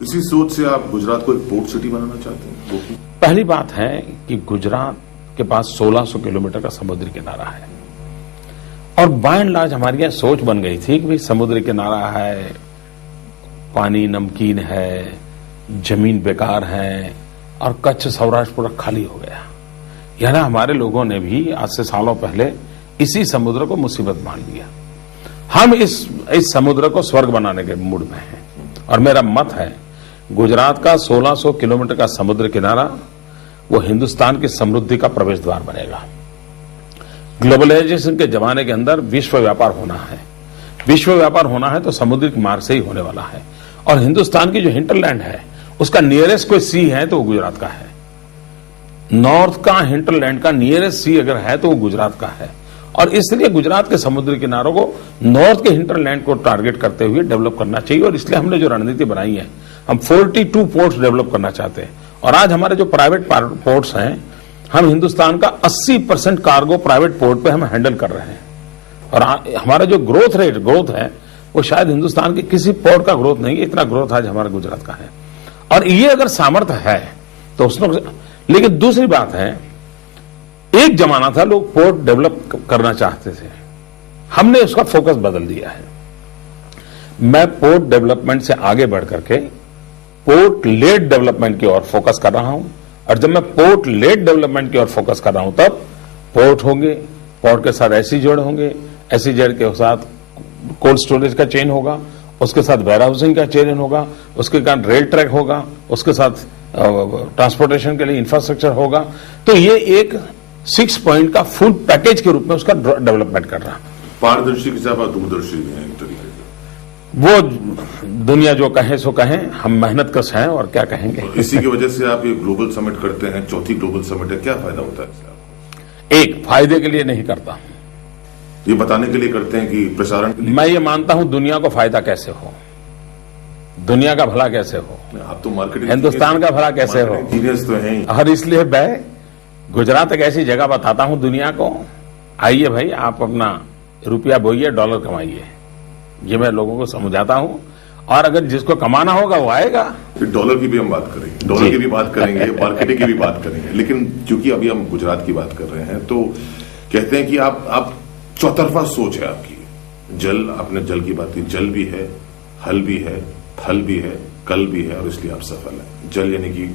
इसी सोच से आप गुजरात को एक पोर्ट सिटी बनाना चाहते हैं? वो पहली बात है कि गुजरात के पास 1600 किलोमीटर का समुद्री किनारा है और बाय एंड लार्ज हमारी यह सोच बन गई थी कि भाई समुद्री किनारा है, पानी नमकीन है, जमीन बेकार है और कच्छ सौराष्ट्र पूरा खाली हो गया। यानी हमारे लोगों ने भी आज से सालों पहले इसी समुद्र को मुसीबत मान लिया। हम इस समुद्र को स्वर्ग बनाने के मूड में हैं और मेरा मत है गुजरात का 1600 किलोमीटर का समुद्र किनारा वो हिंदुस्तान की समृद्धि का प्रवेश द्वार बनेगा। ग्लोबलाइजेशन के जमाने के अंदर विश्व व्यापार होना है, विश्व व्यापार होना है तो समुद्रिक मार्ग से ही होने वाला है और हिंदुस्तान की जो हिंटरलैंड है उसका नियरेस्ट कोई सी है तो वो गुजरात का है। नॉर्थ का हिंटरलैंड का नियरेस्ट सी अगर है तो वो गुजरात का है और इसलिए गुजरात के समुद्री किनारों को नॉर्थ के हिंटरलैंड को टारगेट करते हुए डेवलप करना चाहिए और इसलिए हमने जो रणनीति बनाई है, हम 42 पोर्ट्स डेवलप करना चाहते हैं और आज हमारे जो प्राइवेट पोर्ट्स हैं, हम हिंदुस्तान का 80% कार्गो प्राइवेट पोर्ट पे हम हैंडल कर रहे हैं और हमारा जो ग्रोथ है वो शायद हिंदुस्तान के किसी पोर्ट का ग्रोथ नहीं है, इतना ग्रोथ आज हमारा गुजरात का है और ये अगर सामर्थ्य है तो उसमें। लेकिन दूसरी बात है, एक जमाना था लोग पोर्ट डेवलप करना चाहते थे, हमने उसका फोकस बदल दिया है। मैं पोर्ट डेवलपमेंट से आगे बढ़ करके पोर्ट लेड डेवलपमेंट की ओर फोकस कर रहा हूं और जब मैं पोर्ट लेड डेवलपमेंट की ओर फोकस कर रहा हूं तब पोर्ट होंगे, पोर्ट के साथ एसईजेड होंगे, एसईजेड के साथ कोल्ड स्टोरेज का चेन होगा, उसके साथ वेयर हाउसिंग का चेन होगा, उसके साथ रेल ट्रैक होगा, उसके साथ ट्रांसपोर्टेशन के लिए इंफ्रास्ट्रक्चर होगा। तो ये एक 6 पॉइंट का फुल पैकेज के रूप में उसका डेवलपमेंट कर रहा। पारदर्शी के साथ दूरदर्शी भी है एक तरीके से। वो दुनिया जो कहे सो कहें, हम मेहनत कश हैं और क्या कहेंगे। इसी की वजह से आप ये ग्लोबल समिट करते हैं, चौथी ग्लोबल समिट है, क्या फायदा होता है इससे? एक फायदे के लिए नहीं करता, ये बताने के लिए करते हैं कि प्रसारण के लिए। मैं ये मानता हूं दुनिया को फायदा कैसे हो, दुनिया का भला कैसे हो, आप तो मार्केटिंग, हिंदुस्तान का भला कैसे हो, इंजीनियर्स तो हैं ही। और इसलिए मैं गुजरात एक ऐसी जगह बताता हूं दुनिया को, आइए भाई आप अपना रुपया बोइए, डॉलर कमाइए, ये मैं लोगों को समझाता हूं और अगर जिसको कमाना होगा वो आएगा। फिर डॉलर की भी हम बात करेंगे, डॉलर की भी बात करेंगे, मार्केटिंग की भी बात करेंगे, लेकिन क्योंकि अभी हम गुजरात की बात कर रहे हैं तो कहते हैं कि आप चौतरफा सोच है आपकी। जल, आपने जल की बात की, जल भी है, हल भी है, थल भी है, कल भी है और इसलिए आप सफल हैं। जल यानी कि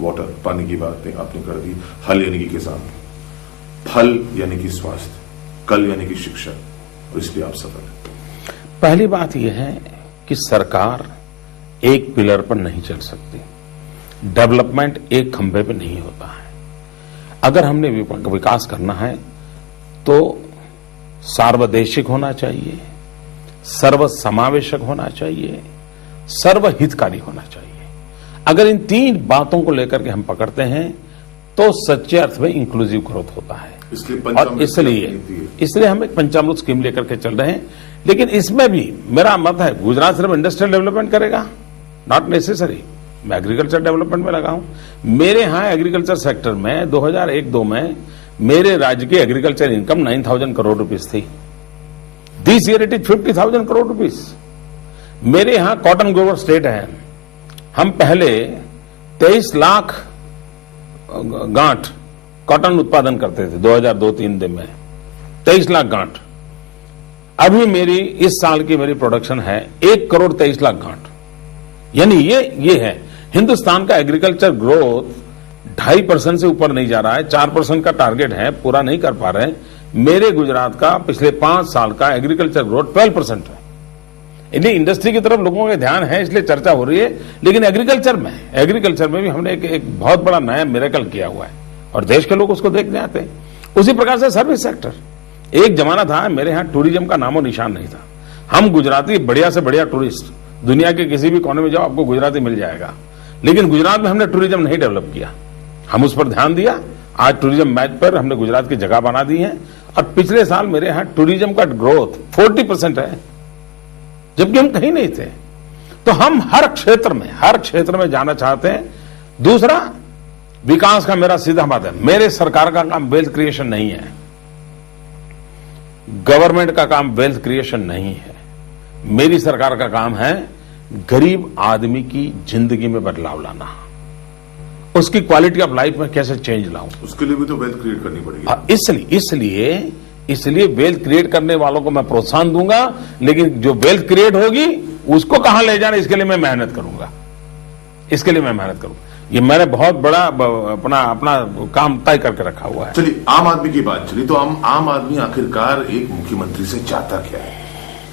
वाटर, पानी की बात आपने कर दी, हल यानी कि किसान, थल यानी कि स्वास्थ्य, कल यानी कि शिक्षा और इसलिए आप सफल हैं। पहली बात यह है कि सरकार एक पिलर पर नहीं चल सकती, डेवलपमेंट एक खंभे पर नहीं होता है। अगर हमने विकास करना है तो सार्वदेशिक होना चाहिए, सर्वसमावेशक होना चाहिए, सर्वहितकारी होना चाहिए। अगर इन 3 बातों को लेकर के हम पकड़ते हैं तो सच्चे अर्थ में इंक्लूसिव ग्रोथ होता है। और इसलिए हम एक पंचामृत स्कीम लेकर के चल रहे हैं। लेकिन इसमें भी मेरा मत है गुजरात सिर्फ इंडस्ट्रियल डेवलपमेंट करेगा, नॉट नेसेसरी। मैं एग्रीकल्चर डेवलपमेंट में लगा हूं। मेरे यहां एग्रीकल्चर सेक्टर में 2001-2 में मेरे राज्य की एग्रीकल्चर इनकम 9,000 करोड़ रुपीस थी। This year it is 50,000 crore rupees. मेरे यहां कॉटन ग्रोवर स्टेट है। हम पहले 23 लाख गांठ कॉटन उत्पादन करते थे 2002-3 में, 23 लाख गांठ। अभी मेरी इस साल की मेरी प्रोडक्शन है 1 करोड़ 23 लाख गांठ। यानी ये है हिंदुस्तान का एग्रीकल्चर ग्रोथ 2.5% से ऊपर नहीं जा रहा है, 4% का टारगेट है, पूरा नहीं कर पा रहे। मेरे गुजरात का पिछले 5 साल का एग्रीकल्चर ग्रोथ 12% है। इसलिए इंडस्ट्री की तरफ लोगों का ध्यान है, इसलिए चर्चा हो रही है। लेकिन एग्रीकल्चर में भी हमने एक बहुत बड़ा नया मिरेकल किया हुआ है और देश के लोग उसको देखने आते हैं। उसी प्रकार से सर्विस सेक्टर, एक जमाना था मेरे यहां टूरिज्म का नामो निशान नहीं था। हम गुजराती बढ़िया से बढ़िया टूरिस्ट, दुनिया के किसी भी कोने में जाओ आपको गुजराती मिल जाएगा। लेकिन गुजरात में हमने टूरिज्म नहीं डेवलप किया, हम उस पर ध्यान दिया। आज टूरिज्म मैच पर हमने गुजरात की जगह बना दी है और पिछले साल मेरे यहां टूरिज्म का ग्रोथ 40% है, जबकि हम कहीं नहीं थे। तो हम हर क्षेत्र में जाना चाहते हैं। दूसरा, विकास का मेरा सीधा बात है, मेरे सरकार का काम वेल्थ क्रिएशन नहीं है, गवर्नमेंट का काम वेल्थ क्रिएशन नहीं है। मेरी सरकार का काम है गरीब आदमी की जिंदगी में बदलाव लाना, उसकी क्वालिटी ऑफ लाइफ में कैसे चेंज लाऊं, उसके लिए भी तो वेल्थ क्रिएट करनी पड़ेगी। इसलिए वेल्थ क्रिएट करने वालों को मैं प्रोत्साहन दूंगा, लेकिन जो वेल्थ क्रिएट होगी उसको कहां ले जाना, इसके लिए मैं मेहनत करूंगा। ये मैंने बहुत बड़ा अपना काम तय करके रखा हुआ है। चलिए आम आदमी की बात चली, तो आम आदमी आखिरकार एक मुख्यमंत्री से चाहता क्या है?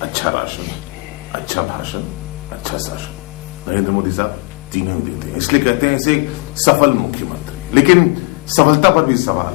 अच्छा राशन, अच्छा भाषण, अच्छा शासन। नरेंद्र मोदी साहब तीनों ही देते हैं, इसलिए कहते हैं इसे सफल मुख्यमंत्री। लेकिन सफलता पर भी सवाल।